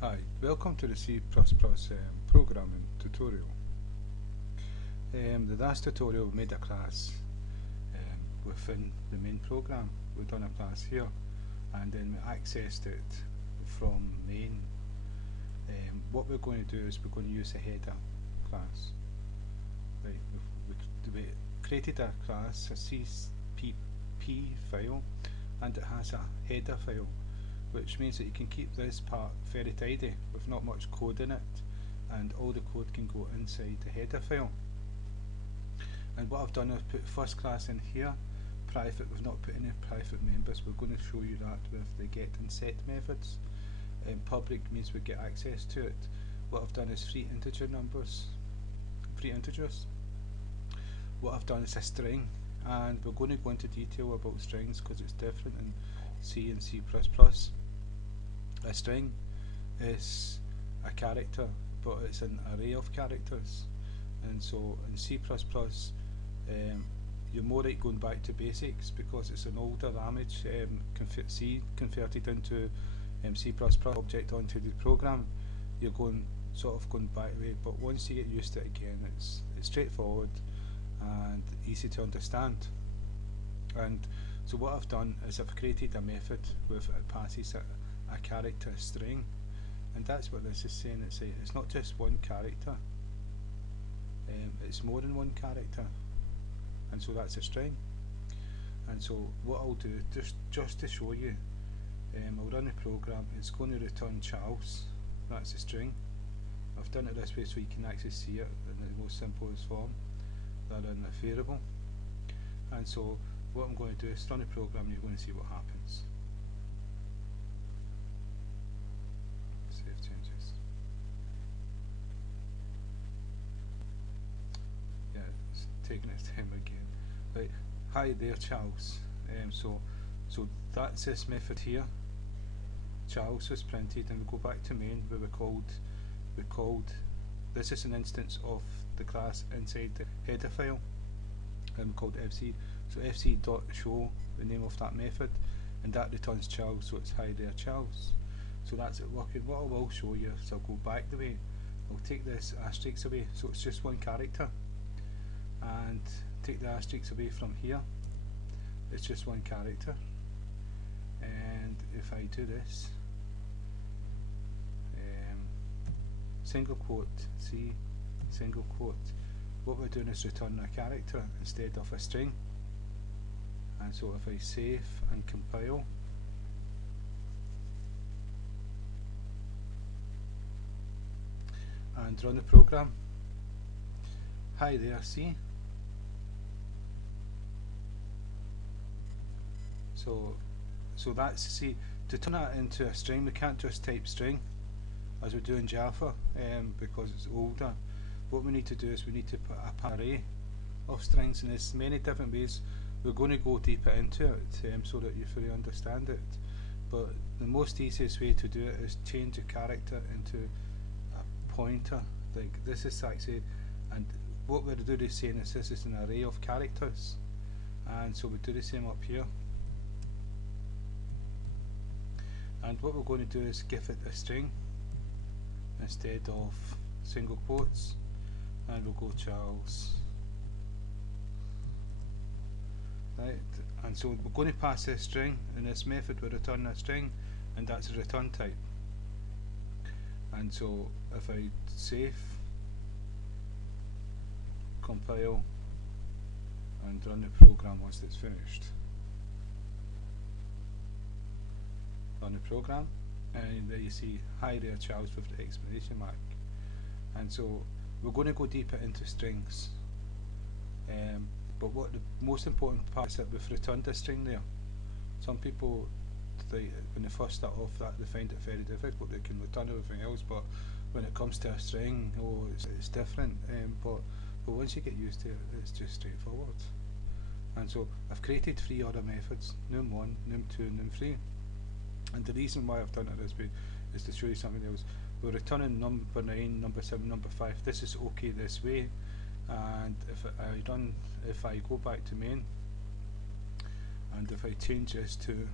Hi, welcome to the C++ programming tutorial. The last tutorial we made a class within the main program. We've done a class here and then we accessed it from main. What we're going to do is we're going to use a header class. Right, we created a class, a CPP file, and it has a header file, which means that you can keep this part very tidy with not much code in it, and all the code can go inside the header file. And what I've done is put first class in here, private. We've not put any private members. We're going to show you that with the get and set methods. Public means we get access to it. What I've done is free integers. What I've done is a string, and we're going to go into detail about strings because it's different in C and C++. A string is a character, but it's an array of characters, and so in C++, you're more like going back to basics because it's an older language. C converted into C++ object onto the program. You're sort of going back away, but once you get used to it again, it's straightforward and easy to understand. And so what I've done is I've created a method with it passes a character string, and that's what this is saying. It's not just one character, it's more than one character, and so that's a string. And so what I'll do, just to show you, I'll run the program. It's going to return Charles. That's a string. I've done it this way so you can actually see it in the most simplest form, rather than a variable. And so what I'm going to do is run the program and you're going to see what happens. Save changes. Yeah, it's taking its time again. Right, hi there Charles. So that's this method here. Charles was printed, and we go back to main where we called this is an instance of the class inside the header file, and called fc. So fc.show the name of that method, and that returns Charles, so it's hi there Charles. So that's it working. What I will show you is I'll go back the way, I'll take this asterisk away, so it's just one character, and take the asterisk away from here, it's just one character. And if I do this, single quote, C, single quote, what we're doing is returning a character instead of a string. And so if I save and compile, and run the program, hi there, see? So that's, see, to turn that into a string, we can't just type string as we do in Java because it's older. What we need to do is we need to put an array of strings, and there's many different ways. We're going to go deeper into it so that you fully understand it, but the most easiest way to do it is change a character into a pointer. Like this is actually, and what we're doing is saying is this is an array of characters, and so we do the same up here. And what we're going to do is give it a string instead of single quotes, and we'll go Charles. Right, and so we're going to pass a string. In this method we return a string, and that's a return type. And so if I save, compile, and run the program once it's finished, run the program, and there you see hi there Charles with the exclamation mark. And so we're going to go deeper into strings, but what the most important part is that we've returned a string there. Some people, when they first start off that, they find it very difficult. They can return everything else, but when it comes to a string, it's different. But once you get used to it, it's just straightforward. And so I've created 3 other methods: num1, num2, and num3. And the reason why I've done it this way is to show you something else. We're returning number 9, number 7, number 5. This is okay this way. And if I go back to main, and if I change this to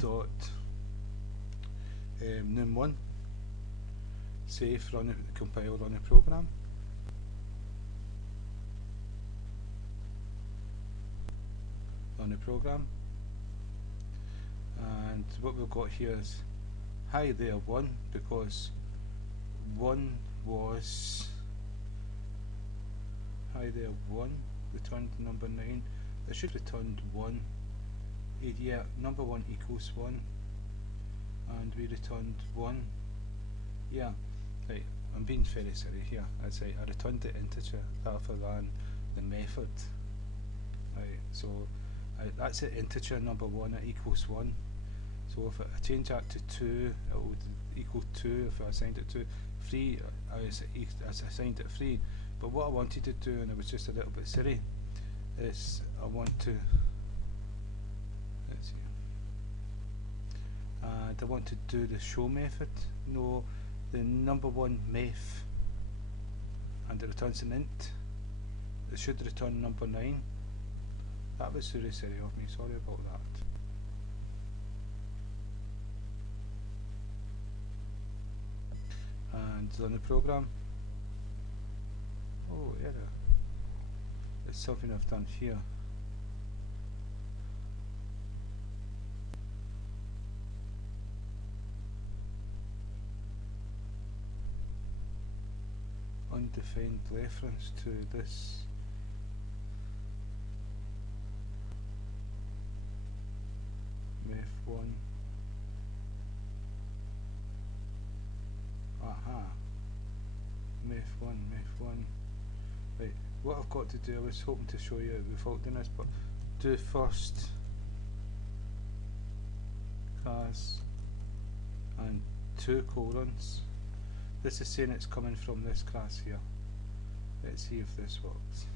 dot num1, save, run it, compile, run a program. Run a program, and what we've got here is hi there 1, because 1 was hi there 1 returned number 9. It should return 1. Yeah, number 1 equals 1, and we returned 1. Yeah, right, I'm being very silly here. I'd say I returned the integer rather than the method. Right, so that's it, integer number 1, it equals 1. So if I change that to 2, it would equal 2. If I assigned it to 3, I assigned it 3. But what I wanted to do, and it was just a little bit silly, is I want to, let's see, and I want to do the show method. No, the number 1 math, and it returns an int. It should return number 9. That was really silly of me, sorry about that. And run the program. Oh, error. It's something I've done here. Undefined reference to this. Math 1. Aha. Math 1, Math 1. Right, what I've got to do, I was hoping to show you without doing this, but do first class and 2 colons. This is saying it's coming from this class here. Let's see if this works.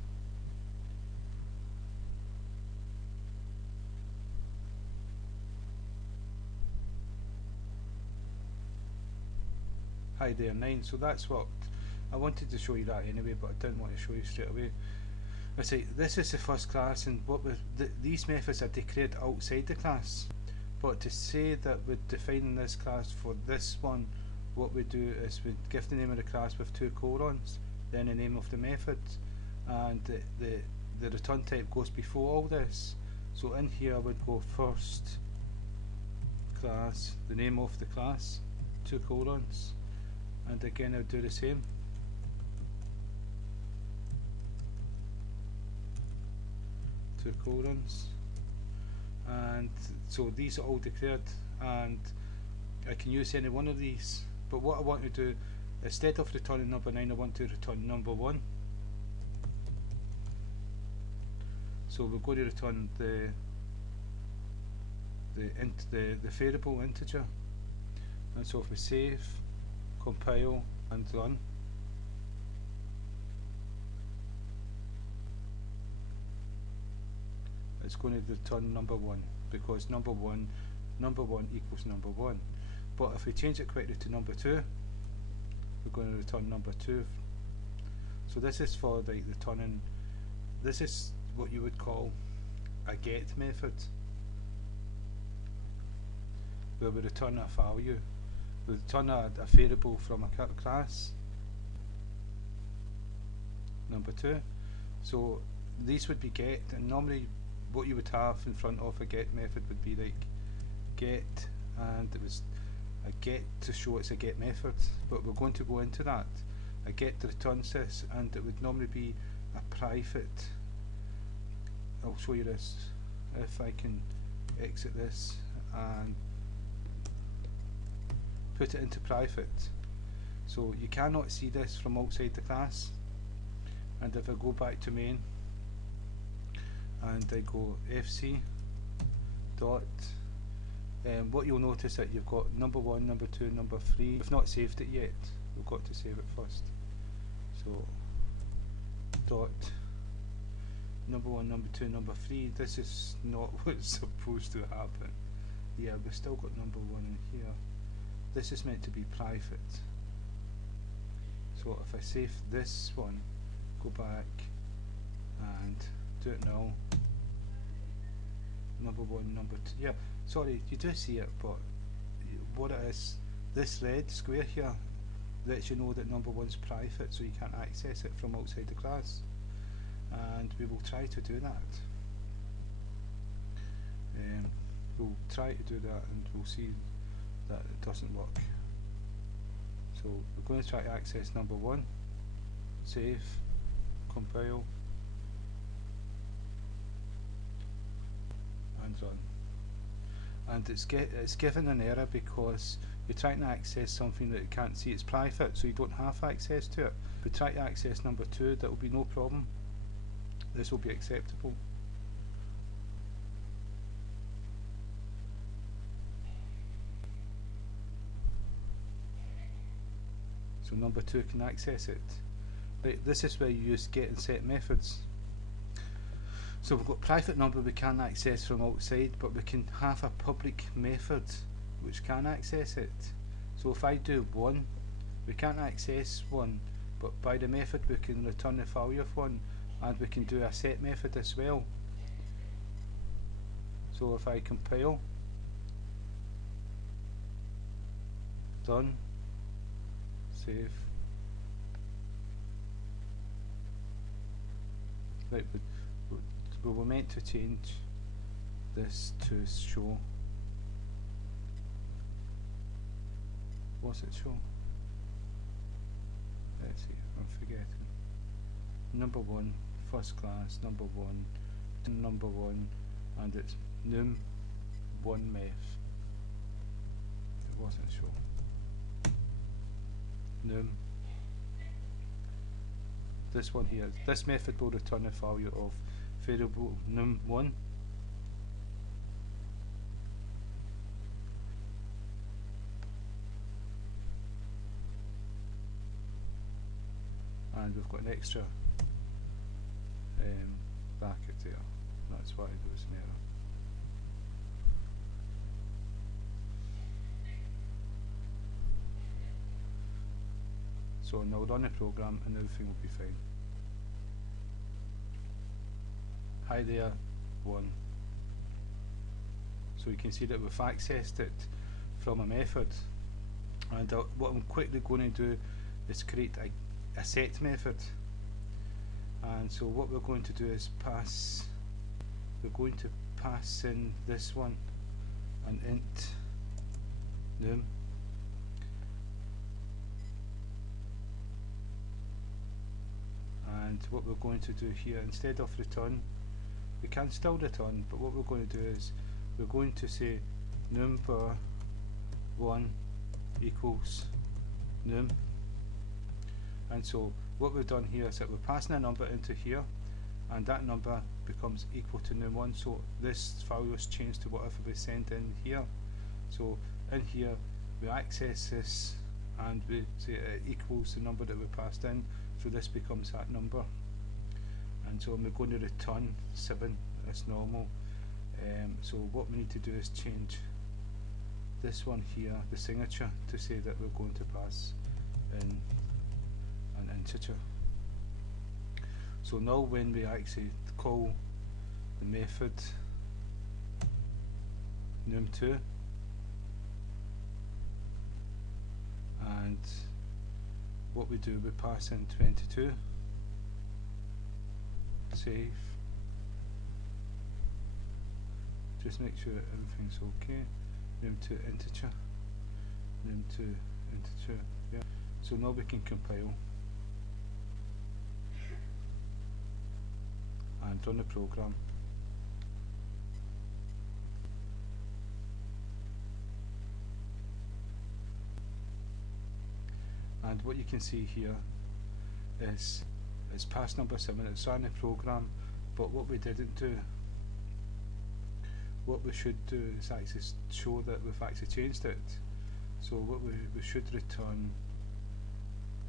Hi there 9, so that's worked. I wanted to show you that anyway, but I didn't want to show you straight away. I say this is the first class, and what these methods are declared outside the class. But to say that we're defining this class for this one, what we do is we give the name of the class with 2 colons, then the name of the method, and the return type goes before all this. So in here I would go first class, the name of the class, 2 colons, and again I would do the same. Colons, and so these are all declared, and I can use any one of these. But what I want to do, instead of returning number 9, I want to return number 1. So we're going to return the variable integer, and so if we save, compile, and run, it's going to return number 1, because number one equals number 1. But if we change it quickly to number 2, we're going to return number 2. So this is for like returning, this is what you would call a get method, where we return a value. We return a variable from a class, number 2. So these would be get, and normally what you would have in front of a get method would be like get, and it was a get to show it's a get method, but we're going to go into that. A get returns this, and it would normally be a private. I'll show you this if I can exit this and put it into private. So you cannot see this from outside the class. And if I go back to main and I go fc dot, what you'll notice that you've got number 1, number 2, number 3. We've not saved it yet, we've got to save it first. So dot number 1, number 2, number 3. This is not what's supposed to happen. Yeah, we've still got number 1 in here. This is meant to be private. So if I save this one, go back and do it now. Number 1, number 2. Yeah, sorry, you do see it, but what it is, this red square here lets you know that number 1's private, so you can't access it from outside the class, and we will try to do that. We'll try to do that and we'll see that it doesn't work. So we're going to try to access number 1, save, compile, and run. And it's given an error because you're trying to access something that you can't see. It's private, so you don't have access to it. If we try to access number 2, that will be no problem. This will be acceptable. So number 2 can access it. Right, this is where you use get and set methods. So we've got private number we can access from outside, but we can have a public method which can access it. So if I do 1, we can't access 1, but by the method we can return the value of 1, and we can do a set method as well. So if I compile, done, save. Right, we were meant to change this to show. What's it show? Let's see, I'm forgetting. Number 1, first class, number 1, number 1, and it's num 1 meth. It wasn't show. Num. This one here, this method will return the value of variable num1. And we've got an extra bracket there. That's why there was an error. So now run the program and everything will be fine. Hi there, 1. So you can see that we've accessed it from a method, and what I'm quickly going to do is create a set method. And so what we're going to do is we're going to pass in this one, an int num, and what we're going to do here, instead of return, we can still return, but what we're going to do is we're going to say number 1 equals num. And so what we've done here is that we're passing a number into here, and that number becomes equal to num1, so this value is changed to whatever we send in here. So in here we access this and we say it equals the number that we passed in, so this becomes that number. And so we're going to return 7 as normal. So what we need to do is change this one here, the signature, to say that we're going to pass in an integer. So now when we actually call the method num2, and what we do, we pass in 22, save, just make sure that everything's okay, num2 integer, num2 integer, yeah. So now we can compile and run the program. And what you can see here is it's past number 7, it's on the program, but what we didn't do, what we should do is actually show that we've actually changed it. So what we should return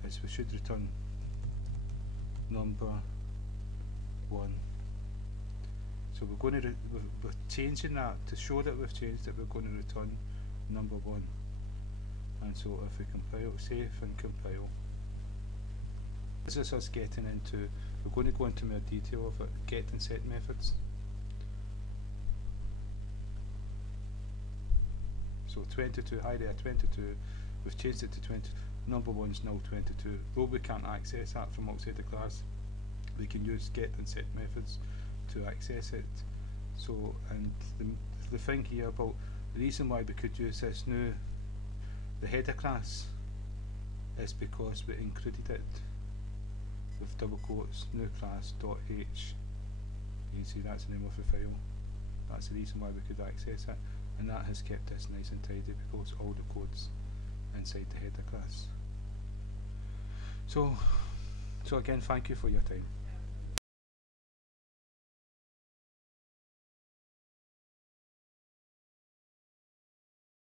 is we should return number 1. So we're going to we're changing that to show that we've changed it. We're going to return number 1. And so if we compile, save and compile, this is us getting into, we're going to go into more detail of it, get and set methods. So 22, hi there, 22, we've changed it to 20. Number 1's null 22. Though we can't access that from outside the class, we can use get and set methods to access it. So, and the thing here about the reason why we could use this new, the header class, is because we included it with double quotes, new class dot h. You can see that's the name of the file. That's the reason why we could access it, and that has kept this nice and tidy because all the codes inside the header class. So again, thank you for your time.